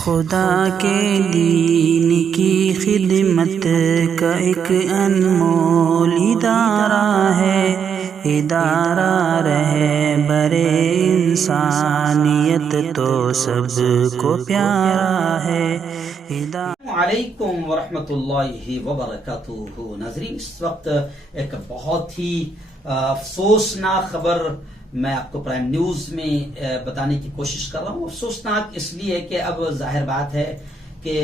खुदा के दीन की खिदमत का एक अनमोल इदारा है, इदारा रहे बरे इंसानियत तो सबको प्यारा है। वालेकुम वरहमतुल्लाहि वबरकातुहू। नाज़रीन, इस वक्त एक बहुत ही अफसोसनाक खबर मैं आपको प्राइम न्यूज में बताने की कोशिश कर रहा हूं। अफसोसनाक इसलिए कि अब जाहिर बात है कि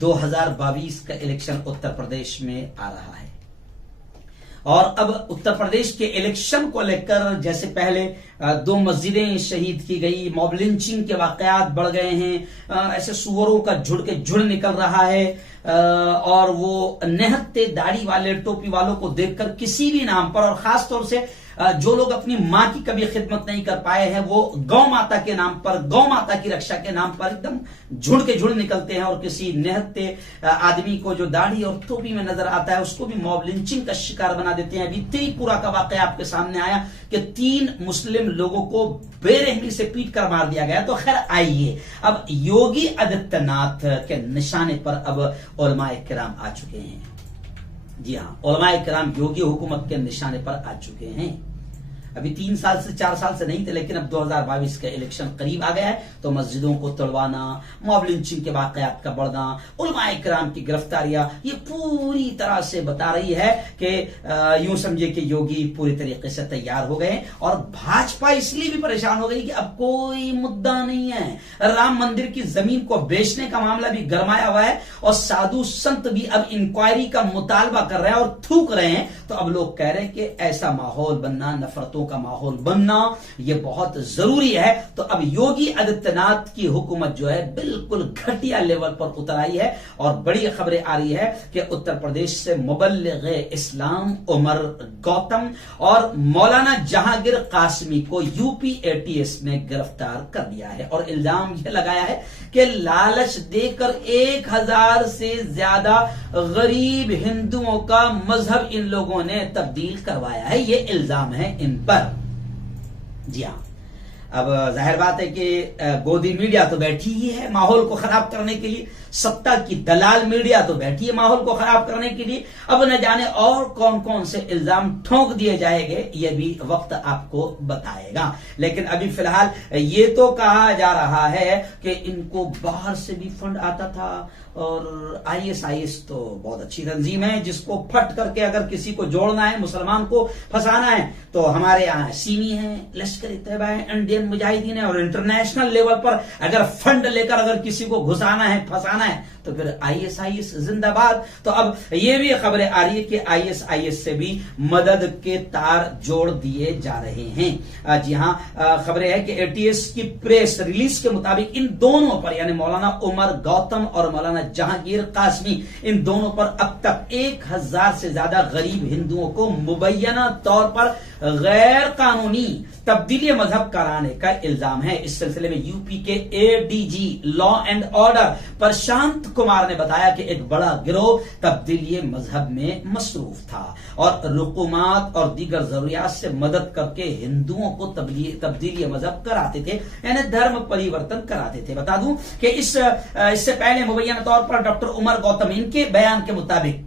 2022 का इलेक्शन उत्तर प्रदेश में आ रहा है और अब उत्तर प्रदेश के इलेक्शन को लेकर जैसे पहले 2 मस्जिदें शहीद की गई, मॉब लिंचिंग के वाकयात बढ़ गए हैं, ऐसे सुअरों का झुंड के झुंड निकल रहा है और वो निहत्ते दाढ़ी वाले टोपी वालों को देखकर किसी भी नाम पर, और खास तौर से जो लोग अपनी माँ की कभी खिदमत नहीं कर पाए हैं, वो गौ माता के नाम पर, गौ माता की रक्षा के नाम पर एकदम झुंड के झुंड निकलते हैं और किसी निहत्ते आदमी को जो दाढ़ी और टोपी में नजर आता है उसको भी मॉब लिंचिंग का शिकार बना देते हैं। अभी त्रिपुरा का वाकया आपके सामने आया कि 3 मुस्लिम लोगों को बेरहमी से पीट कर मार दिया गया। तो खैर आइए, अब योगी आदित्यनाथ के निशाने पर अब उलमाए किराम आ चुके हैं। जी हाँ, उलमाए किराम योगी हुकूमत के निशाने पर आ चुके हैं। अभी 3 साल से 4 साल से नहीं थे, लेकिन अब 2022 का इलेक्शन करीब आ गया है तो मस्जिदों को तोड़वाना, मॉब लिंचिंग के वाकयात का बढ़ना, उलमाए किराम की गिरफ्तारियां, ये पूरी तरह से बता रही है कि यूं समझिए कि योगी पूरी तरीके से तैयार हो गए और भाजपा इसलिए भी परेशान हो गई कि अब कोई मुद्दा नहीं है। राम मंदिर की जमीन को बेचने का मामला भी गरमाया हुआ है और साधु संत भी अब इंक्वायरी का मुतालबा कर रहे हैं और थूक रहे हैं। तो अब लोग कह रहे हैं कि ऐसा माहौल बनना, नफरतों का माहौल बनना, यह बहुत जरूरी है। तो अब योगी आदित्यनाथ की हुकूमत जो है बिल्कुल घटिया लेवल पर उतर आई है और बड़ी खबरें आ रही है कि उत्तर प्रदेश से मुबल्लिग इस्लाम उमर गौतम और मौलाना जहांगीर कासमी को यूपी एटीएस ने गिरफ्तार कर लिया है और इल्जाम यह लगाया है कि लालच देकर 1000 से ज्यादा गरीब हिंदुओं का मजहब इन लोगों ने तब्दील करवाया है। ये इल्जाम है इन पर। जी हाँ, अब जाहिर बात है कि गोदी मीडिया तो बैठी ही है माहौल को खराब करने के लिए, सत्ता की दलाल मीडिया तो बैठी है माहौल को खराब करने के लिए। अब न जाने और कौन कौन से इल्जाम ठोंक दिए जाएंगे, ये भी वक्त आपको बताएगा। लेकिन अभी फिलहाल ये तो कहा जा रहा है कि इनको बाहर से भी फंड आता था और आईएसआईएस तो बहुत अच्छी तंजीम है जिसको फट करके अगर किसी को जोड़ना है, मुसलमान को फंसाना है तो हमारे यहाँ सीमी है, लश्कर तैयबा है, इंडियन मुजाहिदीन है और इंटरनेशनल लेवल पर अगर फंड लेकर अगर किसी को घुसाना है, फंसाना है तो फिर आईएसआईएस जिंदाबाद। तो अब ये भी खबरें आ रही है कि आईएसआईएस से भी मदद के तार जोड़ दिए जा रहे हैं। जी हाँ, खबरें है कि एटीएस की प्रेस रिलीज के मुताबिक इन दोनों पर यानी मौलाना उमर गौतम और मौलाना जहांगीर कासमी, इन दोनों पर अब तक 1000 से ज्यादा गरीब हिंदुओं को मुबैना तौर पर गैर कानूनी तब्दीली मजहब कराने का इल्जाम है। इस सिलसिले में यूपी के ADG law and order Prashant Kumar ने बताया कि एक बड़ा गिरोह तब्दीली मजहब में मसरूफ था और रुकुमात और दीगर जरूरियात से मदद करके हिंदुओं को तब्दीली मजहब कराते थे, यानी धर्म परिवर्तन कराते थे। बता दूं कि इससे पहले मुबैना तौर पर डॉक्टर उमर गौतम, इनके बयान के मुताबिक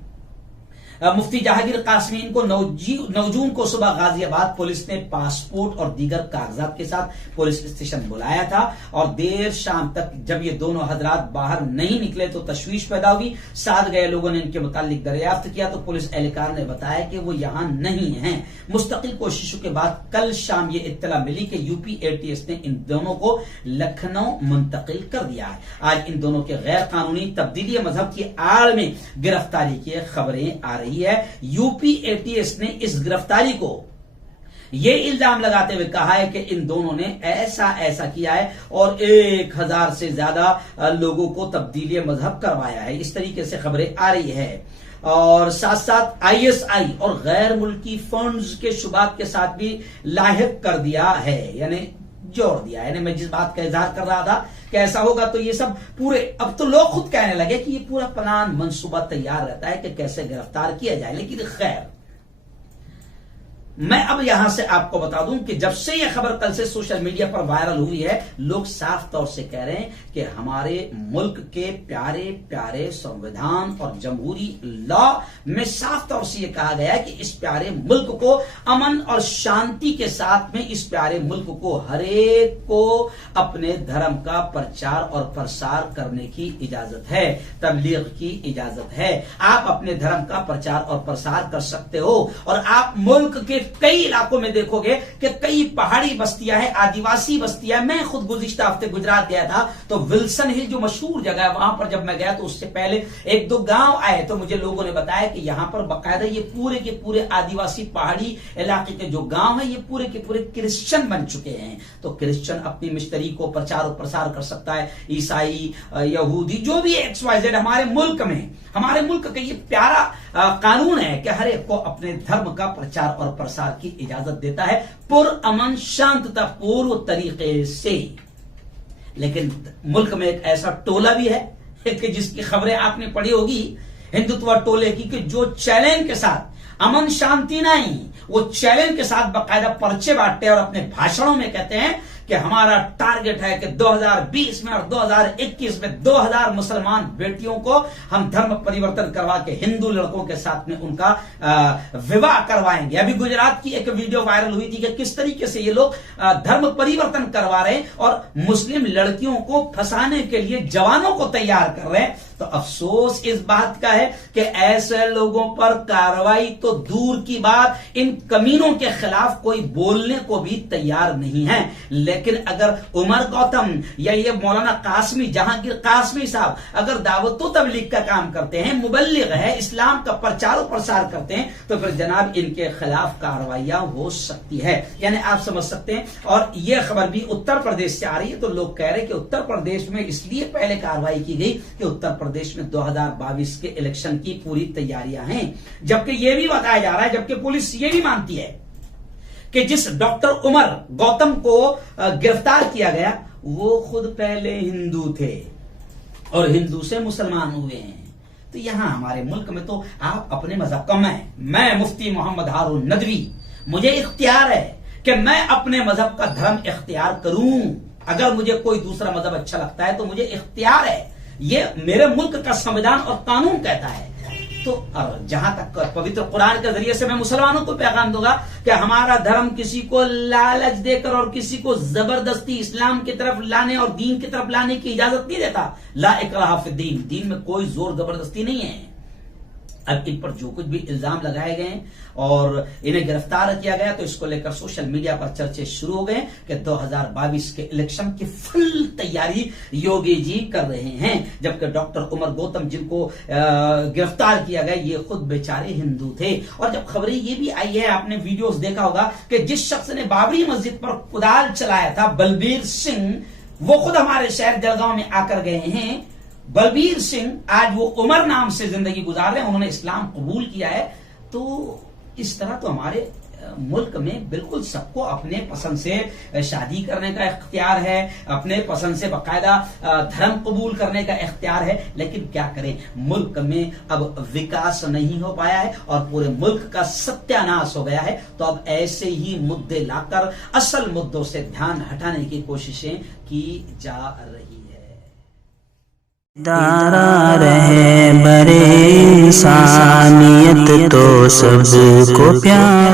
मुफ्ती जहांगीर कासमी इनको 9 जून को सुबह गाजियाबाद पुलिस ने पासपोर्ट और दीगर कागजात के साथ पुलिस स्टेशन बुलाया था और देर शाम तक जब ये दोनों हजरात बाहर नहीं निकले तो तशवीश पैदा हुई। साथ गए लोगों ने इनके मुतालिक दरियाफ्त किया तो पुलिस एहलकार ने बताया कि वो यहां नहीं है। मुस्तकिल कोशिशों के बाद कल शाम ये इत्तला मिली कि यूपी एटीएस ने इन दोनों को लखनऊ मुंतकिल कर दिया है। आज इन दोनों के गैर कानूनी तब्दीली मजहब की आड़ में गिरफ्तारी की खबरें आ रही है। यूपी एटीएस ने इस गिरफ्तारी को ये इल्जाम लगाते हुए कहा है कि इन दोनों ने ऐसा किया है और 1000 से ज्यादा लोगों को तब्दीली मजहब करवाया है। इस तरीके से खबरें आ रही है और साथ साथ आईएसआई और गैर मुल्की फंड्स के शुबात के साथ भी लाहिक कर दिया है, यानी जोड़ दिया। यानी मैं जिस बात का इजहार कर रहा था कि ऐसा होगा तो ये सब पूरे, अब तो लोग खुद कहने लगे कि ये पूरा प्लान मंसूबा तैयार रहता है कि कैसे गिरफ्तार किया जाए। लेकिन खैर मैं अब यहां से आपको बता दूं कि जब से यह खबर कल से सोशल मीडिया पर वायरल हुई है, लोग साफ तौर से कह रहे हैं कि हमारे मुल्क के प्यारे प्यारे संविधान और जमहूरी लॉ में साफ तौर से यह कहा गया है कि इस प्यारे मुल्क को अमन और शांति के साथ में इस प्यारे मुल्क को हरेक को अपने धर्म का प्रचार और प्रसार करने की इजाजत है, तबलीग की इजाजत है। आप अपने धर्म का प्रचार और प्रसार कर सकते हो। और आप मुल्क के कई इलाकों में देखोगे कि कई पहाड़ी बस्तियां हैं, आदिवासी बस्तियां। मैं खुद गुज़िश्ता हफ्ते गुजरात गया था, तो विल्सन हिल जो मशहूर जगह है, वहां पर जब मैं गया तो उससे पहले एक दो गांव आए, तो मुझे लोगों ने बताया कि यहां पर बाकायदा ये पूरे के पूरे आदिवासी पहाड़ी इलाके के जो गांव है, ये पूरे के पूरे क्रिश्चियन बन चुके हैं। तो क्रिश्चियन अपनी मिशनरी को प्रचार और प्रसार कर सकता है, ईसाई, यहूदी, जो भी XYZ। हमारे मुल्क का ये प्यारा कानून है कि हर एक को अपने धर्म का प्रचार और प्रसार की इजाजत देता है, पुरअमन शांतता पूर्व तरीके से। लेकिन मुल्क में एक ऐसा टोला भी है कि जिसकी खबरें आपने पढ़ी होगी, हिंदुत्व टोले की, कि जो चैलेंज के साथ अमन शांति नहीं, वो चैलेंज के साथ बाकायदा पर्चे बांटते हैं और अपने भाषणों में कहते हैं कि हमारा टारगेट है कि 2020 में और 2021 में 2000 मुसलमान बेटियों को हम धर्म परिवर्तन करवा के हिंदू लड़कों के साथ में उनका विवाह करवाएंगे। अभी गुजरात की एक वीडियो वायरल हुई थी कि किस तरीके से ये लोग धर्म परिवर्तन करवा रहे हैं और मुस्लिम लड़कियों को फंसाने के लिए जवानों को तैयार कर रहे हैं। तो अफसोस इस बात का है कि ऐसे लोगों पर कार्रवाई तो दूर की बात, इन कमीनों के खिलाफ कोई बोलने को भी तैयार नहीं है। लेकिन अगर उमर गौतम या ये मौलाना कासमी, जहांगीर कासमी साहब अगर दावत तबलीग का काम करते हैं, मुबल्लिग है, इस्लाम का प्रचार और प्रसार करते हैं, तो फिर जनाब इनके खिलाफ कार्रवाइयां हो सकती है। यानी आप समझ सकते हैं। और यह खबर भी उत्तर प्रदेश से आ रही है, तो लोग कह रहे हैं कि उत्तर प्रदेश में इसलिए पहले कार्रवाई की गई कि उत्तर प्रदेश में 2022 के इलेक्शन की पूरी तैयारियां हैं। जबकि यह भी बताया जा रहा है, जबकि पुलिस ये भी मानती है कि जिस डॉक्टर उमर गौतम को गिरफ्तार किया गया, वो खुद पहले हिंदू थे और हिंदू से मुसलमान हुए हैं। तो यहां हमारे मुल्क में तो आप अपने मजहब का, मैं मुफ्ती मोहम्मद हारून नदवी, मुझे इख्तियार है कि मैं अपने मजहब का धर्म इख्तियार करूं। अगर मुझे कोई दूसरा मजहब अच्छा लगता है तो मुझे इख्तियार है, ये मेरे मुल्क का संविधान और कानून कहता है। तो जहां तक पवित्र कुरान के जरिए से मैं मुसलमानों को पैगाम दूंगा कि हमारा धर्म किसी को लालच देकर और किसी को जबरदस्ती इस्लाम की तरफ लाने और दीन की तरफ लाने की इजाजत नहीं देता। ला इकराह फिद्दीन, दीन में कोई जोर जबरदस्ती नहीं है। अब इन पर जो कुछ भी इल्जाम लगाए गए और इन्हें गिरफ्तार किया गया, तो इसको लेकर सोशल मीडिया पर चर्चे शुरू हो गए कि 2022 के इलेक्शन की फुल तैयारी योगी जी कर रहे हैं। जबकि डॉक्टर उमर गौतम जिनको गिरफ्तार किया गया, ये खुद बेचारे हिंदू थे। और जब खबरें ये भी आई है, आपने वीडियोस देखा होगा कि जिस शख्स ने बाबरी मस्जिद पर कुदाल चलाया था, बलबीर सिंह, वो खुद हमारे शहर जलगांव में आकर गए हैं। बलबीर सिंह आज वो उमर नाम से जिंदगी गुजार रहे हैं, उन्होंने इस्लाम कबूल किया है। तो इस तरह तो हमारे मुल्क में बिल्कुल सबको अपने पसंद से शादी करने का इख्तियार है, अपने पसंद से बाकायदा धर्म कबूल करने का इख्तियार है। लेकिन क्या करें, मुल्क में अब विकास नहीं हो पाया है और पूरे मुल्क का सत्यानाश हो गया है। तो अब ऐसे ही मुद्दे लाकर असल मुद्दों से ध्यान हटाने की कोशिशें की जा रही है। दारा रहे बरे इंसानियत तो सबको प्यार